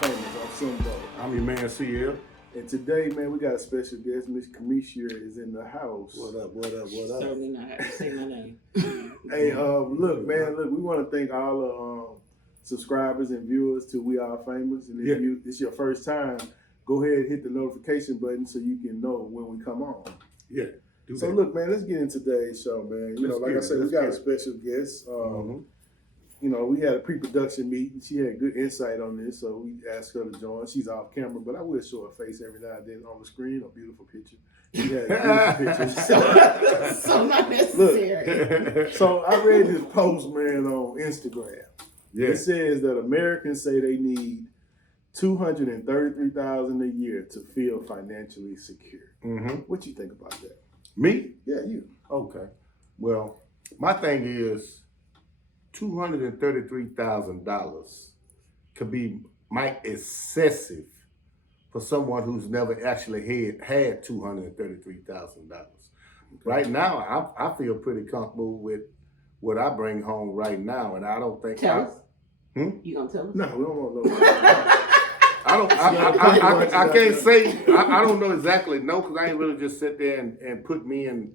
famous. I'm Sumbo. I'm your man, CL. And today, man, we got a special guest. Miss Kamisha is in the house. What up, what up, what up? Certainly not have to say my name. Hey, look, man, we want to thank all the subscribers and viewers to We Are Famous. And if it's your first time, go ahead and hit the notification button so you can know when we come on. Yeah. So look, man, let's get into today's show, man. You know, like I said, we got a special guest. You know, we had a pre-production meeting. She had good insight on this, so we asked her to join. She's off camera, but I will show her face every now and then on the screen. A beautiful picture. She had beautiful pictures. So not necessary. Look, so I read this post, man, on Instagram. Yeah. It says that Americans say they need $233,000 a year to feel financially secure. What you think about that? Me? Yeah, you. Okay. Well, my thing is $233,000 might excessive for someone who's never actually had $233,000. Right now, I feel pretty comfortable with what I bring home right now, and I don't think Tell us. You gonna tell us? No, we don't want no. I can't say. I don't know exactly. No, because I ain't really just sit there and put me and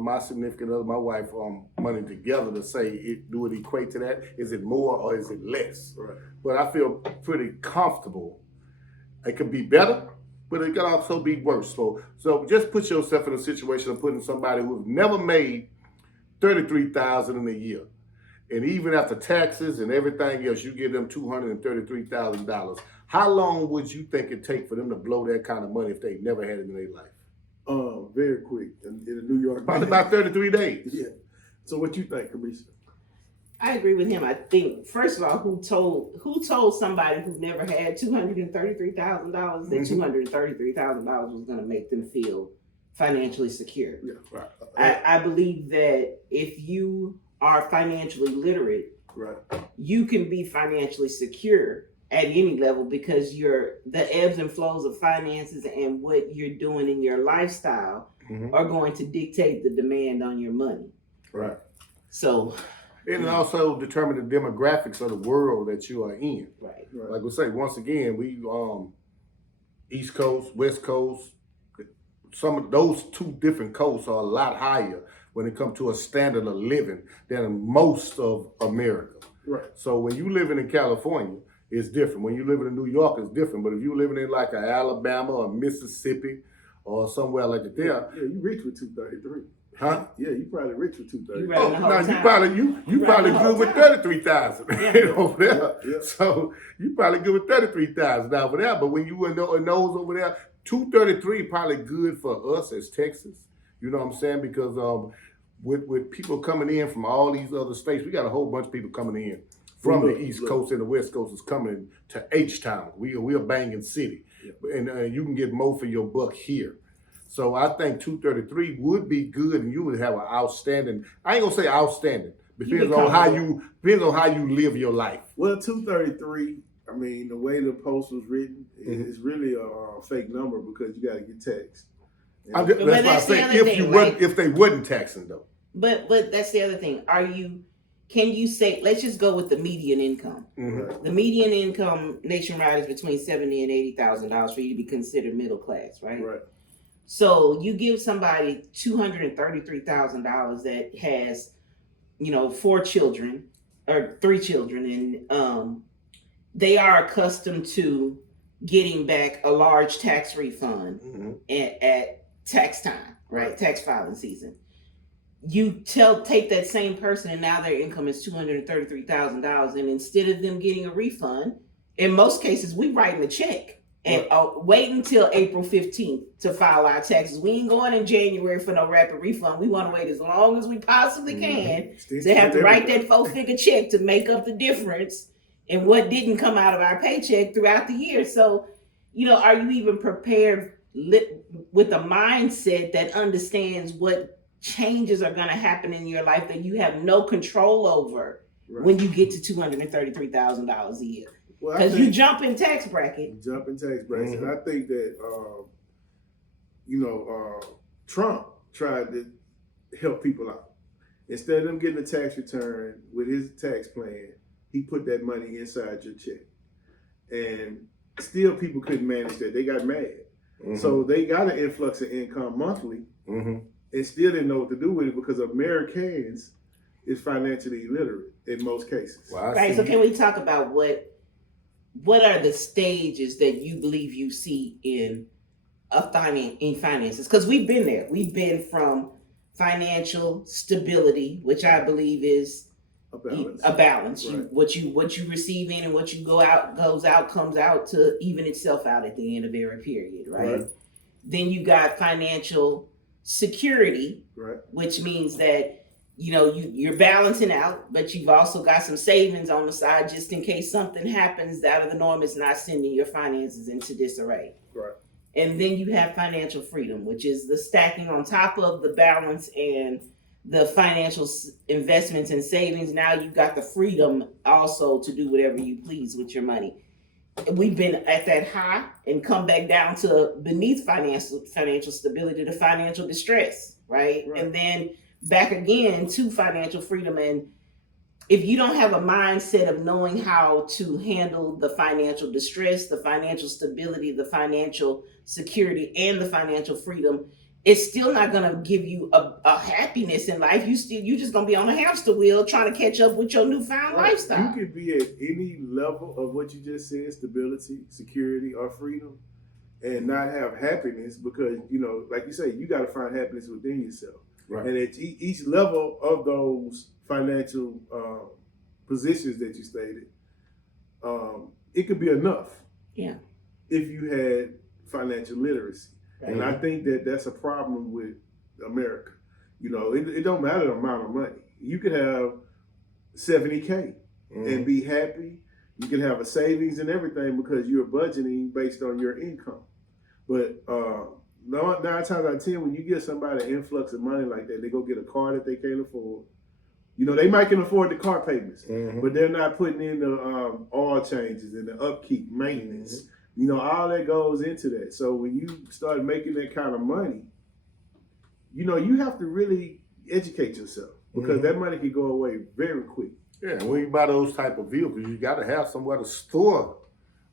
my significant other, my wife, money together to say do it equate to that? Is it more or is it less? Right. But I feel pretty comfortable. It could be better, but it could also be worse. So just put yourself in a situation of putting somebody who's never made $33,000 in a year. And even after taxes and everything else, you give them $233,000. How long would you think it take for them to blow that kind of money if they never had it in their life? Very quick in the New York. Probably about 33 days. Yeah. So what you think, Kamisha? I agree with him. I think first of all, who told somebody who never had $233,000 that $233,000 was going to make them feel financially secure? Yeah, right. I believe that if you are financially literate, right, you can be financially secure at any level because the ebbs and flows of finances and what you're doing in your lifestyle are going to dictate the demand on your money. Right. So, and also determine the demographics of the world that you are in. Right. Like we say, once again, we East Coast, West Coast, some of those two different coasts are a lot higher when it comes to a standard of living than most of America. Right. So when you living in California, it's different. When you living in New York, it's different. But if you living in like a Alabama or Mississippi or somewhere like that, yeah, you rich with 233. Huh? Yeah, you probably rich with 233. Oh, no, you probably good with 33,000 over there. Yeah. So you probably good with 33,000 over there. But when you in those over there, 233 probably good for us as Texas. You know what I'm saying? Because with people coming in from all these other states, we got a whole bunch of people coming in from the East Coast and the West Coast is coming to H-Town. We are a banging city. Yeah. And you can get more for your buck here. So I think 233 would be good, and you would have an outstanding. I ain't gonna say outstanding. Depends on how you live your life. Well, 233. I mean, the way the post was written is really a fake number because you got to get taxed. That's why I say if they wasn't taxing though. But that's the other thing. Can you say? Let's just go with the median income. The median income nationwide is between $70,000 and $80,000 for you to be considered middle class, right? Right. So you give somebody $233,000 that has, 4 children or 3 children, and they are accustomed to getting back a large tax refund at tax time, right? Tax filing season. You take that same person, and now their income is $233,000, and instead of them getting a refund, in most cases we writing a check. And wait until April 15th to file our taxes. We ain't going in January for no rapid refund. We want to wait as long as we possibly can to have to write that 4-figure check to make up the difference in what didn't come out of our paycheck throughout the year. So, are you even prepared with a mindset that understands what changes are going to happen in your life that you have no control over when you get to $233,000 a year? Because you jump in tax bracket. And I think that, Trump tried to help people out. Instead of them getting a tax return with his tax plan, he put that money inside your check. and still people couldn't manage that. They got mad. Mm-hmm. So they got an influx of income monthly and still didn't know what to do with it because Americans is financially illiterate in most cases. Well, Right. So can we talk about what are the stages that you believe you see in finances? Because we've been there. We've been from financial stability, which I believe is a balance. Right. What you receive in and what you goes out comes out to even itself out at the end of every period, right? Then you got financial security, which means that you're balancing out, but you've also got some savings on the side just in case something happens out of the norm. It's not sending your finances into disarray. Right. And then you have financial freedom, which is the stacking on top of the balance and the financial investments and savings. Now you've got the freedom also to do whatever you please with your money. We've been at that high and come back down to beneath financial stability to financial distress, right? And then back again to financial freedom. And if you don't have a mindset of knowing how to handle the financial distress, the financial stability, the financial security, and the financial freedom, it's still not going to give you a happiness in life. You just going to be on a hamster wheel trying to catch up with your newfound lifestyle. You can be at any level of what you just said, stability, security, or freedom, and not have happiness because, like you say, you got to find happiness within yourself. Right. And at each level of those financial positions that you stated, it could be enough. Yeah. If you had financial literacy. Right. And I think that that's a problem with America. It don't matter the amount of money. You could have $70K and be happy. You can have a savings and everything because you're budgeting based on your income. But 9 times out of 10, when you get somebody an influx of money like that, they go get a car that they can't afford. They might can afford the car payments, but they're not putting in the oil changes and the upkeep, maintenance. All that goes into that. So when you start making that kind of money, you have to really educate yourself because that money can go away very quick. Yeah, and when you buy those type of vehicles, you got to have somewhere to store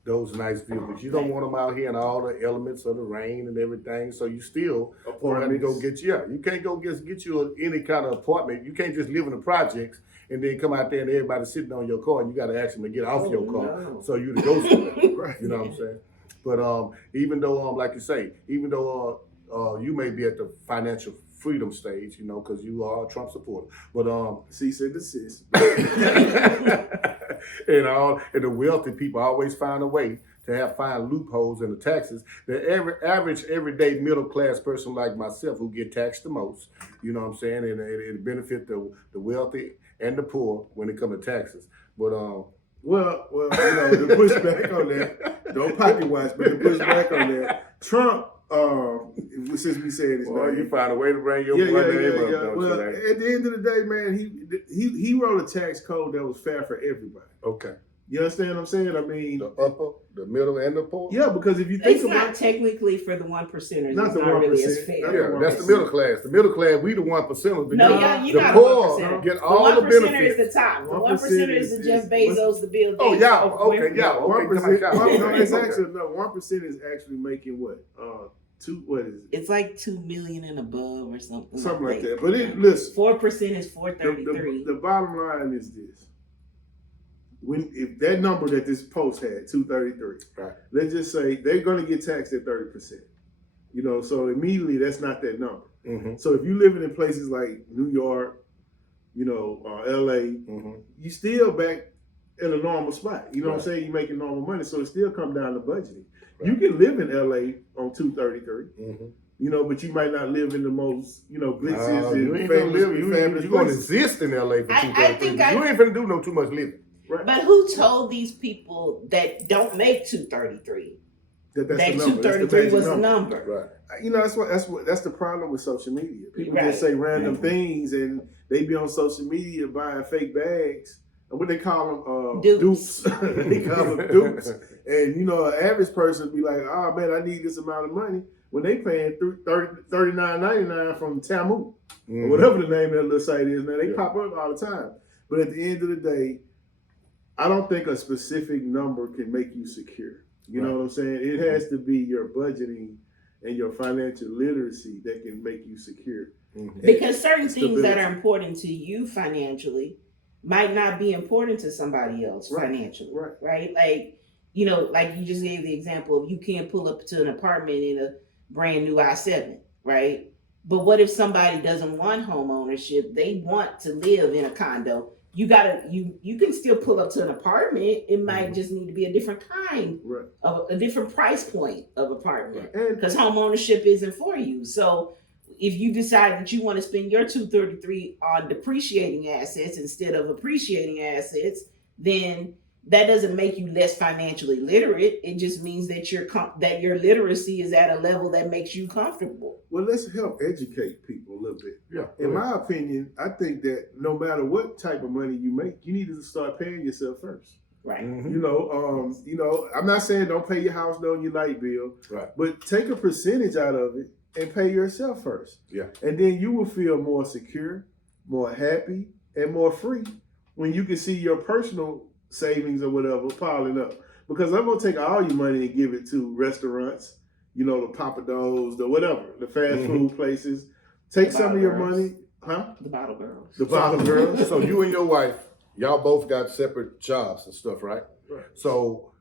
those nice vehicles. You don't want them out here in all the elements of the rain and everything. So you still want to go get you can't go get you any kind of apartment. You can't just live in the projects and then come out there and everybody's sitting on your car and you got to ask them to get off your car so you to go somewhere. You know what I'm saying? But even though, like you say, even though you may be at the financial freedom stage, because you are a Trump supporter. But cease and desist. And the wealthy people always find a way to find loopholes in the taxes. The average everyday middle class person like myself who get taxed the most, you know what I'm saying, and it benefit the wealthy and the poor when it comes to taxes. But well, to push back on that, don't pocket watch, but to push back on that, Trump, since we said his name, you find a way to bring your name up, don't well, you? at the end of the day, man, he wrote a tax code that was fair for everybody. Okay. You understand what I'm saying? I mean, the upper, the middle, and the poor. Yeah, because if you think it's not technically for the 1%ers. Not it's the not 1%. really as fair. Yeah, that's the middle class. The middle class, we the 1%ers. No, you're the not poor 1%. get all the benefits. The 1% benefits. is the top. The 1% is the Jeff is- Bezos, the Bill Gates. Oh, y'all. Okay, y'all. 1%. Okay, It's actually 1% is actually making what? What is it? It's like 2 million and above or something. Something like that. But listen, 4% is 433. the bottom line is this. If that number that this post had, 233, right. Let's just say they're going to get taxed at 30%. So immediately that's not that number. Mm-hmm. So if you're living in places like New York, LA, you still back in a normal spot. You know what I'm saying? You're making normal money, so it still come down to budgeting. Right. You can live in LA on 233. But you might not live in the most, glitzy and you ain't gonna live. You're gonna exist in LA for 233. You ain't gonna do no too much living. Right. But who told these people that don't make 233 that 233 was the number? Right. That's the problem with social media. People just say random things and they be on social media buying fake bags. And what they call them? Dupes. They call them dupes. And an average person be like, "Oh man, I need this amount of money." When they paying $39.99 from Tamu or whatever the name of that little site is, man, they pop up all the time. But at the end of the day, I don't think a specific number can make you secure. You know what I'm saying? It has to be your budgeting and your financial literacy that can make you secure. Because certain things that are important to you financially might not be important to somebody else financially. Right? Like, like you just gave the example of you can't pull up to an apartment in a brand new I-7, right? But what if somebody doesn't want home ownership? They want to live in a condo. You can still pull up to an apartment. It might just need to be a different kind of a different price point of apartment because home ownership isn't for you. So if you decide that you want to spend your $233 on depreciating assets instead of appreciating assets, then that doesn't make you less financially literate. It just means that your literacy is at a level that makes you comfortable. Well, let's help educate people a little bit. Yeah. In my opinion, I think that no matter what type of money you make, you need to start paying yourself first. Right. I'm not saying don't pay your house note and your light bill. Right. But take a percentage out of it and pay yourself first. Yeah. And then you will feel more secure, more happy, and more free when you can see your personal savings or whatever piling up. Because I'm gonna take all your money and give it to restaurants, the Papa Do's, the whatever, the fast food places. Take some of your money, The bottle girls. The bottle girls. So you and your wife, y'all both got separate jobs and stuff, right? Right. So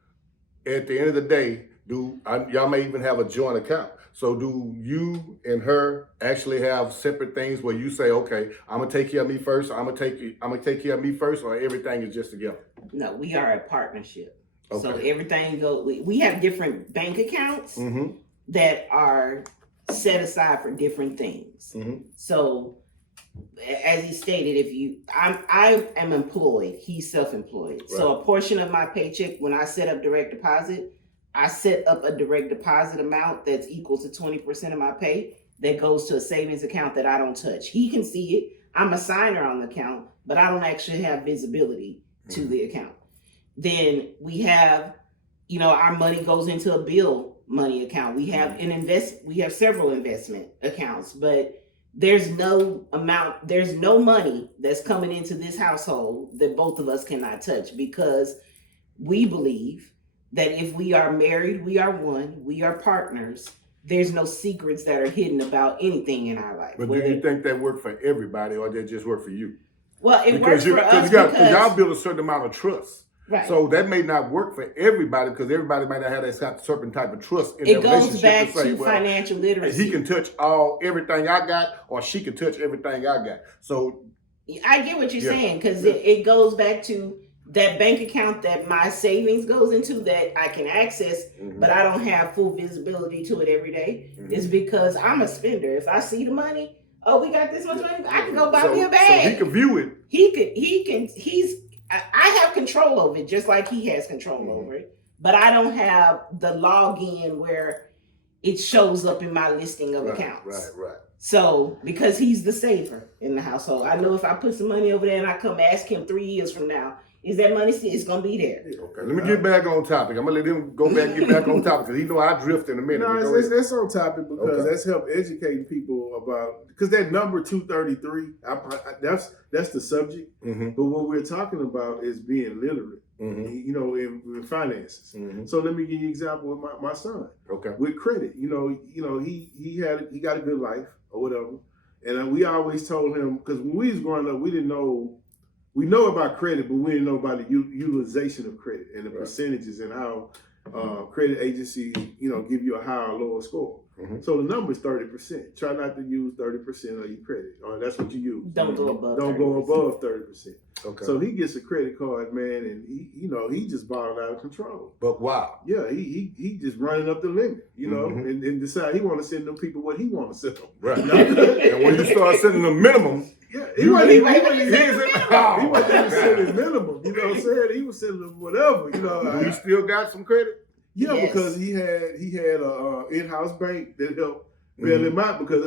at the end of the day, y'all may even have a joint account. So do you and her actually have separate things where you say, okay, I'm gonna take care of me first, I'm gonna take care of me first, or everything is just together? No, we are a partnership. Okay. So everything we have different bank accounts that are set aside for different things. So as he stated, I am employed, he's self-employed. Right. So a portion of my paycheck, when I set up direct deposit, I set up a direct deposit amount that's equal to 20% of my pay that goes to a savings account that I don't touch. He can see it. I'm a signer on the account, but I don't actually have visibility to the account. Then we have, our money goes into a bill money account. We have several investment accounts, but there's no money that's coming into this household that both of us cannot touch, because we believe that if we are married, we are one, we are partners. There's no secrets that are hidden about anything in our life. But do you think that work for everybody, or that just work for you? Well, it works for us because y'all build a certain amount of trust. Right. So that may not work for everybody, because everybody might not have that certain type of trust in their relationship. It goes back to financial literacy. He can touch everything I got, or she can touch everything I got. So I get what you're saying, because it goes back to that bank account that my savings goes into that I can access, but I don't have full visibility to it every day. Is because I'm a spender. If I see the money, we got this much money, I can go buy me a bag. So he can view it. I have control over it, just like he has control over it. But I don't have the login where it shows up in my listing of accounts. Right. So, because he's the saver in the household, I know if I put some money over there and I come ask him 3 years from now, is that money still? It's gonna be there. Okay, let me get back on topic. I'm gonna let him go back and get back on topic, because he know I drift in a minute. No, that's on topic, because that's help educating people about, because that number 233, that's the subject. But what we're talking about is being literate, in finances. So let me give you an example with my son. Okay. With credit, he got a good life or whatever, and we always told him, because when we was growing up, we didn't know. We know about credit, but we didn't know about the utilization of credit and the percentages, and how credit agencies, give you a higher or lower score. So the number is 30%. Try not to use 30% of your credit, or that's what you use. Don't go above. Don't go above 30%. Okay. So he gets a credit card, man, and he just balling out of control. But wow. Yeah, he just running up the limit, and decide he want to send them people what he want to send them. Right. And when you start sending them minimum. Yeah, he wasn't even sending minimum. You know what I'm saying? He was sending them whatever. Do you still got some credit? Yeah, yes. Because he had a in-house bank that helped bail him out, because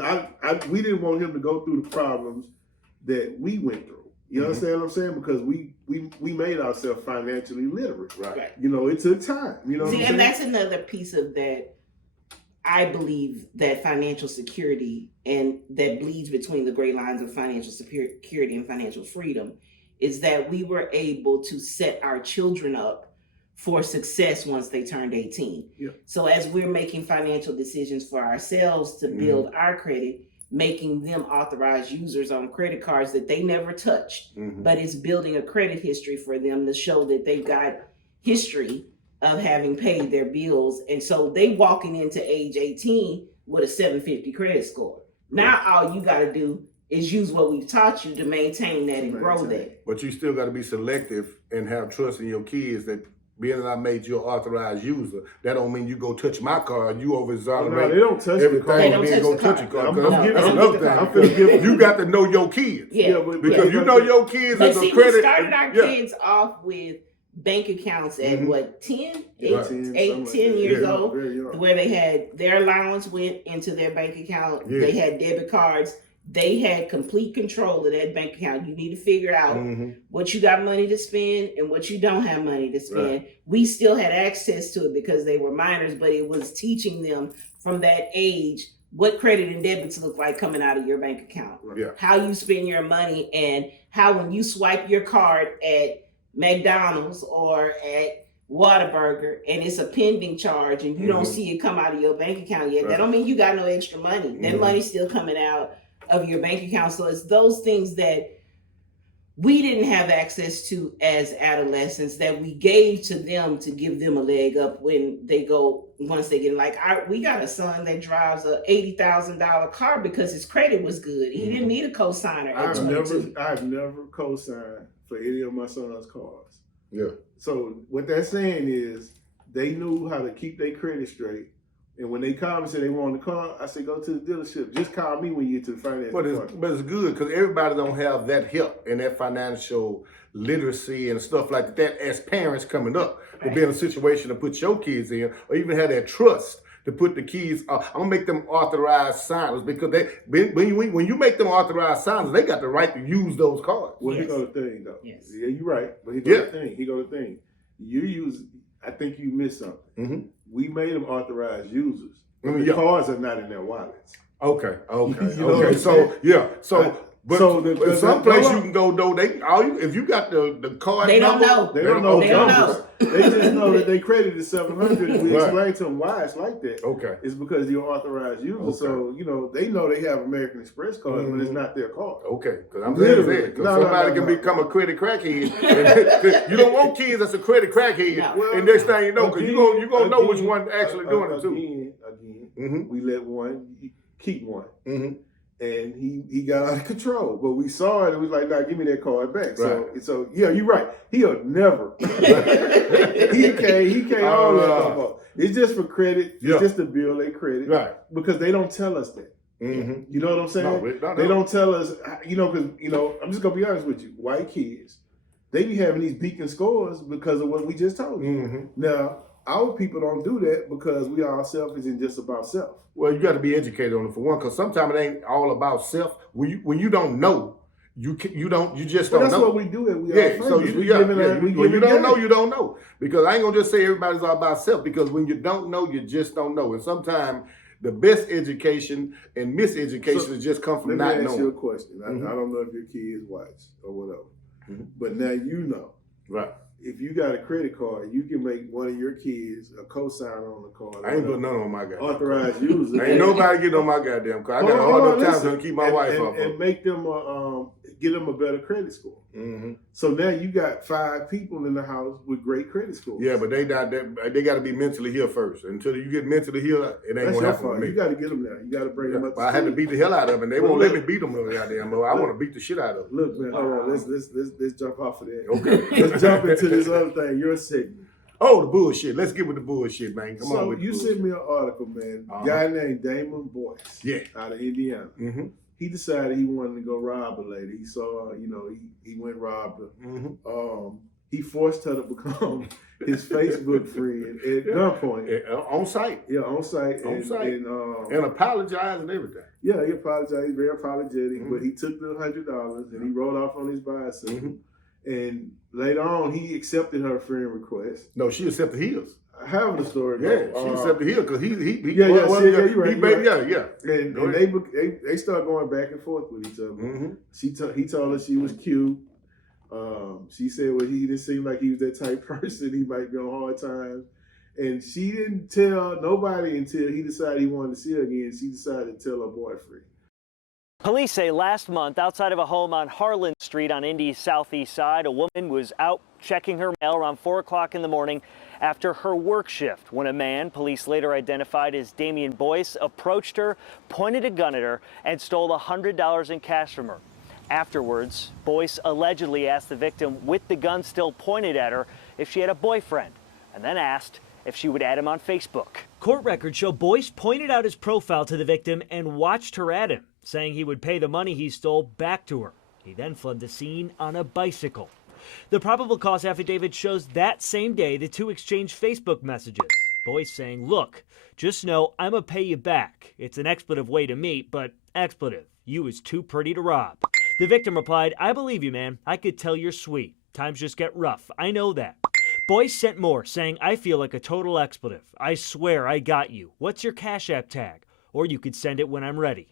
we didn't want him to go through the problems that we went through. You understand what I'm saying? Because we made ourselves financially literate. Right. It took time. And that's another piece of that. I believe that financial security, and that bleeds between the gray lines of financial security and financial freedom, is that we were able to set our children up for success once they turned 18. Yeah. So as we're making financial decisions for ourselves to build our credit, making them authorized users on credit cards that they never touched, but it's building a credit history for them to show that they've got history of having paid their bills. And so they walking into age 18 with a 750 credit score. Now all you got to do is use what we've taught you to maintain that and grow that. But you still got to be selective and have trust in your kids that being that I made you an authorized user, that don't mean you go touch my card. You over exonerate they don't touch everything. They don't And then touch go the touch your card. card. That's another I'm thing. You got to know your kids. Because you know your kids But is see, a credit. we started our kids off with bank accounts at what, 10, 10 years old, where they had their allowance went into their bank account. They had debit cards. They had complete control of that bank account. You need to figure out what you got money to spend and what you don't have money to spend. Right. We still had access to it because they were minors, but it was teaching them from that age what credit and debits look like coming out of your bank account. Yeah. How you spend your money, and how when you swipe your card at McDonald's or at Whataburger and it's a pending charge and you don't see it come out of your bank account yet, that don't mean you got no extra money. That money's still coming out of your bank account. So it's those things that we didn't have access to as adolescents that we gave to them to give them a leg up when they go, once they get we got a son that drives a $80,000 car because his credit was good. He didn't need a cosigner at 22. I've never co-signed for any of my son's cars. Yeah. So what that's saying is they knew how to keep their credit straight. And when they called and said they wanted a car, I said, go to the dealership. Just call me when you get to the finance department. But it's good because everybody don't have that help and that financial literacy and stuff like that as parents coming up to be in a situation to put your kids in, or even have that trust to put the kids. I'm gonna make them authorized signers because when you make them authorized signers, they got the right to use those cards. Well, here go the thing though. Yes. Yeah, you're right. But here go the thing. Here go the thing. You use. I think you missed something. We made them authorized users. The cards are not in their wallets. Okay. You know Okay. So some place you can go though. If you got the card they number, don't know. They don't know They don't numbers. know. They just know that they credited 700. And we explained to them why it's like that. Okay. It's because you're authorized user. Okay. So they know they have American Express cards, but it's not their card. Okay, because I'm Literally. saying because somebody can become a credit crackhead. You don't want kids that's a credit crackhead. No. Well, And next thing you know, because you're gonna know which again, one actually doing it too. Again, we let one keep one. And he got out of control. But we saw it and we was like, nah, give me that card back. So yeah, you're right. He'll never. he can't all that no more. It's just for credit. It's just to build their credit. Right. Because they don't tell us that. You know what I'm saying? No, they don't tell us, because, I'm just going to be honest with you. White kids, they be having these beacon scores because of what we just told you. Now, our people don't do that because we are selfish and just about self. Well, you got to be educated on it for one, because sometimes it ain't all about self. When you don't know, you just don't That's know. what we do. When you don't know, you don't know. Because I ain't gonna just say everybody's all about self. Because when you don't know, you just don't know. And sometimes the best education and miseducation is just come from not knowing. Let me ask you a question. I don't know if your kids watch or whatever, but now you know. Right. If you got a credit card, you can make one of your kids a co-signer on the card. I ain't put none on my goddamn authorized user. Ain't nobody getting on my goddamn card. I got all those times to keep my wife off. And make them get them a better credit score. So now you got 5 people in the house with great credit scores. Yeah, but they got to be mentally here first. Until you get mentally here, it ain't gonna happen for me. You got to get them now. You got to bring them up. I had to beat the hell out of them. They won't let me beat them goddamn. I want to beat the shit out of them. Look, man, hold on. Let's jump off of that. Okay. Let's jump into this other thing. You're sick. Oh, the bullshit. Let's get with the bullshit, man. Come on with you sent me an article, man. A guy named Damon Boyce. Yeah. Out of Indiana. He decided he wanted to go rob a lady. He saw, he went robbed her. He forced her to become his Facebook friend at gunpoint. On site. Yeah, on site. And apologize and everything. Yeah, he apologized. Very apologetic. But he took the $100 and he rode off on his bicycle. And later on, he accepted her friend request. No, she accepted his. Having the story. Yeah, she accepted his because he right. And they start going back and forth with each other. He told her she was cute. She said, well, he didn't seem like he was that type person. He might be on hard times. And she didn't tell nobody until he decided he wanted to see her again. She decided to tell her boyfriend. Police say last month, outside of a home on Harlan Street on Indy's southeast side, a woman was out checking her mail around 4 o'clock in the morning after her work shift when a man, police later identified as Damian Boyce, approached her, pointed a gun at her, and stole $100 in cash from her. Afterwards, Boyce allegedly asked the victim, with the gun still pointed at her, if she had a boyfriend, and then asked if she would add him on Facebook. Court records show Boyce pointed out his profile to the victim and watched her at him, saying he would pay the money he stole back to her. He then fled the scene on a bicycle. The probable cause affidavit shows that same day the two exchanged Facebook messages. Boyce saying, look, just know I'ma pay you back. It's an expletive way to meet, but expletive. You is too pretty to rob. The victim replied, I believe you, man. I could tell you're sweet. Times just get rough. I know that. Boyce sent more, saying, I feel like a total expletive. I swear I got you. What's your Cash App tag? Or you could send it when I'm ready.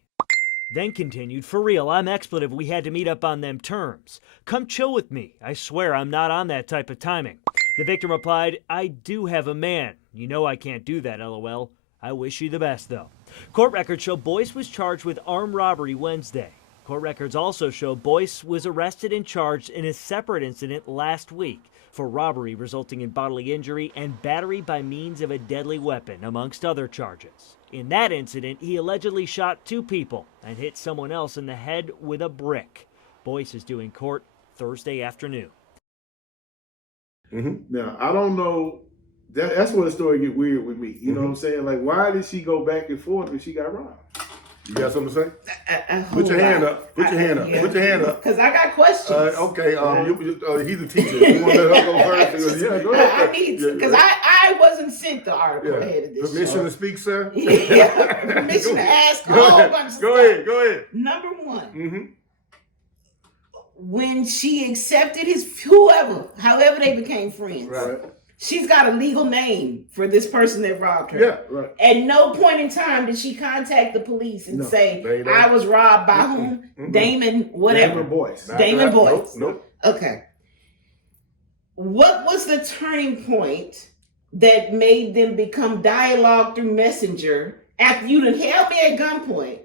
Then continued, for real, I'm expletive. We had to meet up on them terms. Come chill with me. I swear I'm not on that type of timing. The victim replied, I do have a man. You know I can't do that, LOL. I wish you the best, though. Court records show Boyce was charged with armed robbery Wednesday. Court records also show Boyce was arrested and charged in a separate incident last week for robbery resulting in bodily injury and battery by means of a deadly weapon, amongst other charges. In that incident, he allegedly shot 2 people and hit someone else in the head with a brick. Boyce is due in court Thursday afternoon. Now, I don't know. That's where the story get weird with me. You know what I'm saying? Like, why did she go back and forth when she got robbed? You got something to say? Put your hand up. Put your hand up. Put your hand up. Because I got questions. Okay. He's a teacher. You want to let her go first? Yeah, go ahead. I need to, because I wasn't sent the article ahead of this. Permission to speak, sir? Yeah. Permission to ask a whole bunch of stuff. Go ahead. Number one. When she accepted his however they became friends. Right. She's got a legal name for this person that robbed her. Yeah, right. At no point in time did she contact the police and say, I was robbed by whom? Damon, whatever. Damon Boyce. Damon Boyce. Nope. Okay. What was the turning point that made them become dialogue through Messenger after you done held me at gunpoint,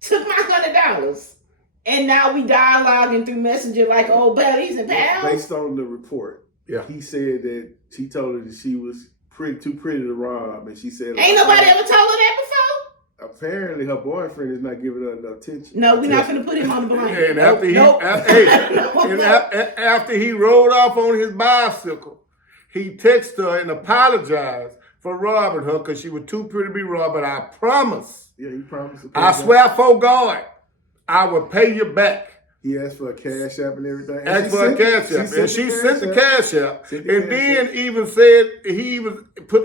took my $100, and now we dialoguing through Messenger like old buddies and pals? Based on the report, he said that she told her that she was too pretty to rob, and she said, ain't nobody ever told her that before? Apparently, her boyfriend is not giving her enough attention. No, we're not going to put him on the blind. And after he rode off on his bicycle, he texted her and apologized for robbing her because she was too pretty to be robbed. But I promise, he promised. I swear for God, I will pay you back. He asked for a Cash App and everything. Asked for a Cash App, and she sent the Cash App, and then even said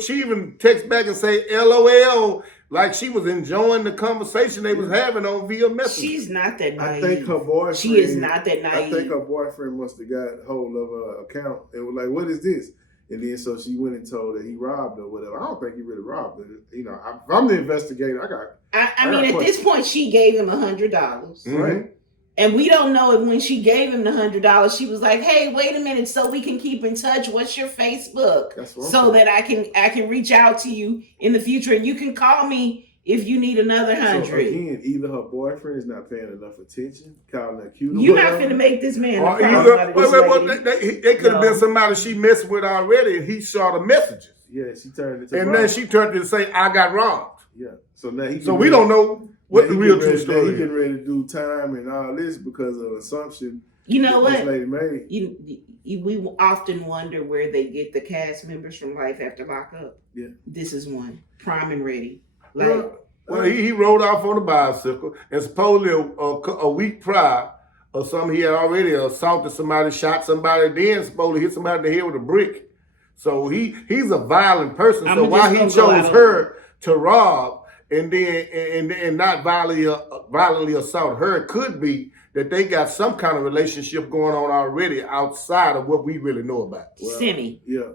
she even text back and say LOL, like she was enjoying the conversation they was having on via Messenger. She's not that naive. I think her boyfriend. She is not that naive. I think her boyfriend must have got hold of her account and was like, "What is this?" And then so she went and told her he robbed her or whatever. I don't think he really robbed her. You know, if I'm the investigator, I mean, at this point, she gave him $100, right? And we don't know if when she gave him the $100, she was like, "Hey, wait a minute, so we can keep in touch. What's your Facebook, so that I can reach out to you in the future, and you can call me if you need another $100." So again, either her boyfriend is not paying enough attention, calling her cute. You're not finna make this man. Or they could have been somebody she messed with already, and he saw the messages. Yeah, she turned it to and then she turned it to say, "I got robbed." Yeah, so now we don't know what the real true story is. He getting ready to do time and all this because of assumption. You know what? This lady made. We often wonder where they get the cast members from Life After Lockup. Yeah, this is one, prime and ready. Well, he rode off on a bicycle, and supposedly a week prior or something, he had already assaulted somebody, shot somebody, then supposedly hit somebody in the head with a brick. So he's a violent person. So why he chose her to rob and then and not violently assault her, it could be that they got some kind of relationship going on already outside of what we really know about. Semi. Yeah.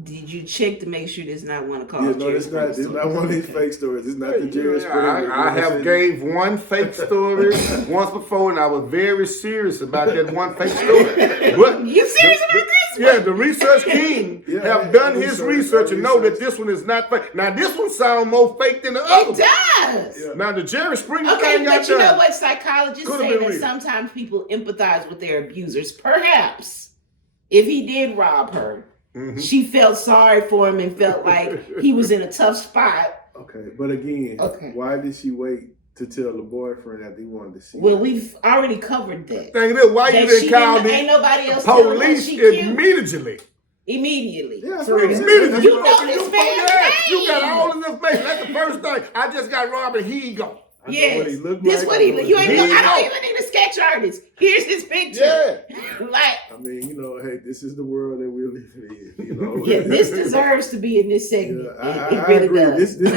Did you check to make sure this not one of Carl's? Yeah, no, it's not. It's not one of these fake stories. It's not the Jerry Springer. I have gave one fake story once before, and I was very serious about that one fake story. But you serious about this? Yeah, the research king have done his research and know that this one is not fake. Now, this one sounds more fake than the other one. It does. Yeah. Now, the Jerry Springer Okay, thing but you done. know what psychologists Could've say been that real. sometimes people empathize with their abusers. Perhaps if he did rob her, she felt sorry for him and felt like he was in a tough spot. Okay, but again, why did she wait to tell the boyfriend that he wanted to see Well, her? we've already covered that. Thing is, why you didn't call ain't nobody the else telling her police she cute. immediately? Immediately. Yeah, that's what I'm saying. Immediately. You know this man's You got name. all this information. That's the first thing. I just got robbed and here you go. I know what he looked This like. what he look. You ain't Here look. you I don't go. even need a sketch artist. Here's his picture. Like, I mean, you know, hey, this is the world that we're living in. You know, yeah, this deserves to be in this segment. Yeah, It I really agree. does. This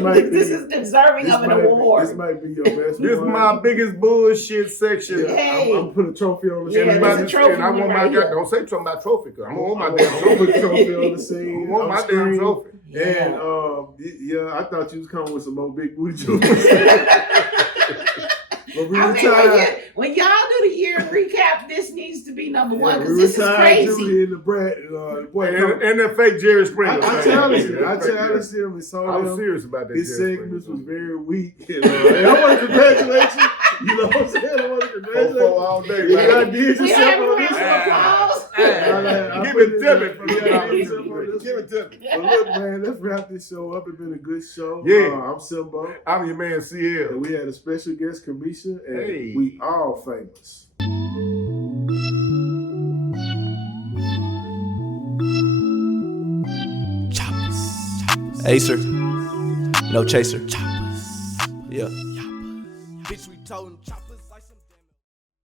might be. This is deserving of an award. This might be your best This is one. my biggest bullshit section. Yeah, Hey. I'm put a trophy on the Yeah, scene. there's a trophy And I want right my here. don't say something about trophy, cause I want my I'm damn gonna put a trophy. trophy on the scene. I want on my damn screen. trophy. And yeah, I thought you was coming with some more big booty jewels. But we I retired. mean, when y'all do the year recap, this needs to be number one Yeah, because we this is retired crazy. Julie and the brat. The boy come- And the fake Jerry Springer. I challenged him. And so I'm serious about that. his Jerry segments was Springer. very weak. And I want to congratulate you. You know what I'm saying? I want to congratulate you. all day, You man. done did We yourself have a on this round one. of applause. Give it to me. Give it to me. Well, look, man, let's wrap this show up. It's been a good show. Yeah. I'm Simbo. I'm your man, CL. And we had a special guest, Kamisha, and Hey. we all famous. Acer, no chaser. Yeah. Bitch, we told him.